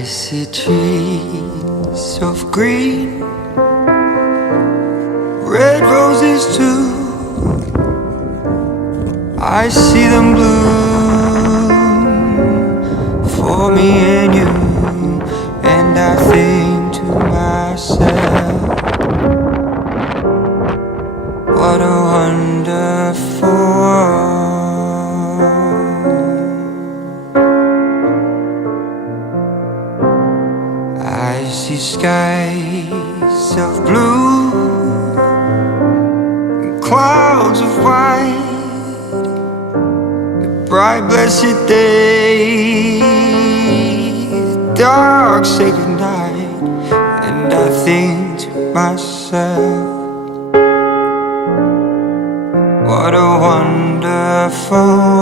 I see trees of green, red roses too. I see them bloom for me and you, and I think to myself, what a wonderful world. I see skies of blue and clouds of white, bright blessed day, dark sacred night, and I think to myself, what a wonderful world.